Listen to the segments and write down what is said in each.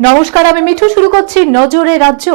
নমস্কার, আমি মিঠু। শুরু করছি নজরে রাজ্য।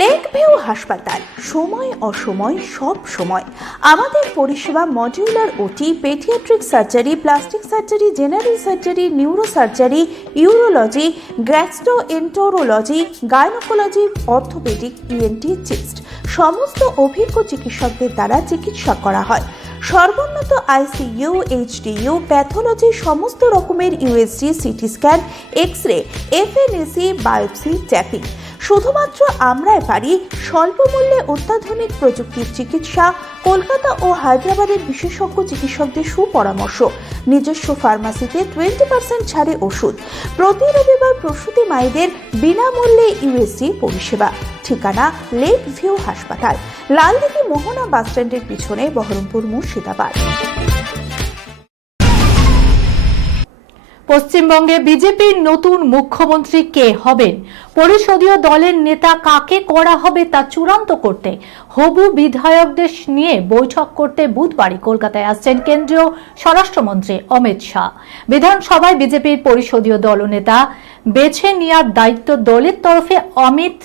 লেক ভিউ হাসপাতাল, সময় অসময় সব সময় আমাদের পরিষেবা modular OT, paediatric surgery, plastic surgery, general surgery, neuro surgery, urology, gastroenterology, gynaecology, orthopaedic, ENT, chest সমস্ত অভিজ্ঞ চিকিৎসকদের দ্বারা চিকিৎসা করা হয়। সর্বোন্নত আইসিইউ, এইচডিইউ, প্যাথোলজি, সমস্ত রকমের USG, CT scan, X ray, FNAC, biopsy, tapping. শুধুমাত্র আমরাই পারি স্বল্প মূল্যে অত্যাধুনিক প্রযুক্তির চিকিৎসা। কলকাতা ও হায়দ্রাবাদের বিশেষজ্ঞ চিকিৎসকদের সুপরামর্শ, নিজস্ব ফার্মাসিতে 20% ছাড়ে ওষুধ, প্রতি রবিবার প্রসূতি মায়েদের বিনামূল্যে ইউএসজি পরিষেবা। ঠিকানা লেক ভিউ হাসপাতাল, লালদিঘি মোহনা বাসস্ট্যান্ডের পিছনে, বহরমপুর, মুর্শিদাবাদ। পশ্চিমবঙ্গে বিজেপির নতুন মুখ্যমন্ত্রী কে হবেন, পরিষদীয় দলের নেতা কাকে করা হবে তা চূড়ান্ত করতে হবু বিধায়কদের নিয়ে বৈঠক করতে বুধবারই কলকাতায় আসছেন কেন্দ্রীয় স্বরাষ্ট্রমন্ত্রী অমিত শাহ। বিধানসভায় বিজেপির পরিষদীয় দলনেতা বেছে নেওয়ার দায়িত্ব দলের তরফে অমিত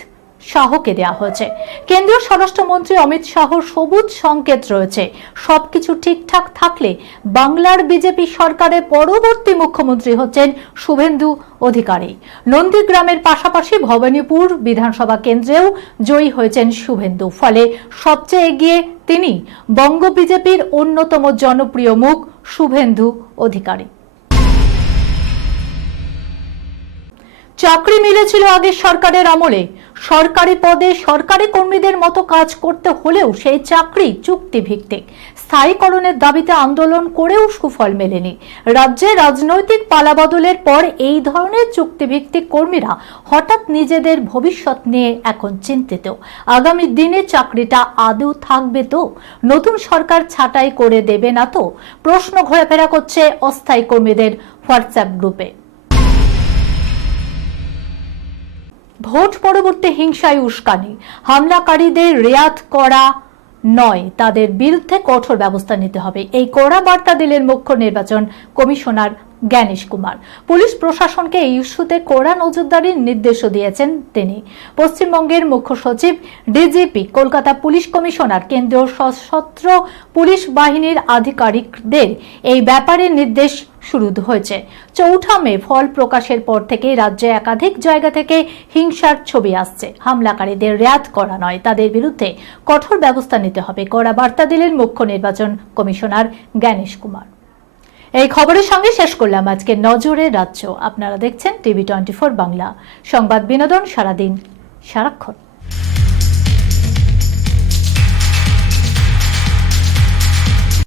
শাহকে দেওয়া হয়েছে। কেন্দ্রীয় স্বরাষ্ট্রমন্ত্রী অমিত শাহর সবুজ সংকেত রয়েছে। সবকিছু ঠিকঠাক থাকলে বাংলার বিজেপি সরকারের পরবর্তী মুখ্যমন্ত্রী হচ্ছেন শুভেন্দু অধিকারী। নন্দীগ্রামের পাশাপাশি ভবানীপুর বিধানসভা কেন্দ্রেও জয়ী হয়েছেন শুভেন্দু। ফলে সবচেয়ে এগিয়ে তিনি বঙ্গ বিজেপির অন্যতম জনপ্রিয় মুখ শুভেন্দু অধিকারী। চাকরি মিলেছিল আগের সরকারের আমলে। সরকারি পদে সরকারি কর্মীদের মতো কাজ করতে হলেও সেই চাকরি চুক্তিভিত্তিক। স্থায়ীকরণের দাবিতে আন্দোলন করেও সুফল মেলেনি। রাজ্যে রাজনৈতিক পালাবদলের পর এই ধরনের চুক্তিভিত্তিক কর্মীরা হঠাৎ নিজেদের ভবিষ্যৎ নিয়ে এখন চিন্তিত। আগামী দিনে চাকরিটা আদৌ থাকবে তো? নতুন সরকার ছাঁটাই করে দেবে না তো? প্রশ্ন ঘোরাফেরা করছে অস্থায়ী কর্মীদের হোয়াটসঅ্যাপ গ্রুপে। ভোট পরবর্তী হিংসায় উস্কানি, হামলাকারীদের রেয়াত করা নয়, তাদের বিরুদ্ধে কঠোর ব্যবস্থা নিতে হবে, এই কড়া বার্তা দিলেন মুখ্য নির্বাচন কমিশনার জ্ঞানেশ কুমার। পুলিশ প্রশাসনকে এই ইস্যুতে কড়া নজরদারির নির্দেশও দিয়েছেন তিনি। পশ্চিমবঙ্গের মুখ্য সচিব, ডিজিপি, কলকাতা পুলিশ কমিশনার, কেন্দ্রীয় সশস্ত্র পুলিশ বাহিনীর আধিকারিকদের এই ব্যাপারে নির্দেশ শুরু হয়েছে। 4 মে ফল প্রকাশের পর থেকে রাজ্যে একাধিক জায়গা থেকে হিংসার ছবি আসছে। হামলাকারীদের রেয়াত করা নয়, তাদের বিরুদ্ধে কঠোর ব্যবস্থা নিতে হবে, কড়া বার্তা দিলেন মুখ্য নির্বাচন কমিশনার জ্ঞানেশ কুমার। এই খবরের সঙ্গে শেষ করলাম আজকে নজরে রাজ্য। আপনারা দেখছেন টিভি 24 বাংলা, সংবাদ বিনোদন সারাদিন সারাক্ষণ।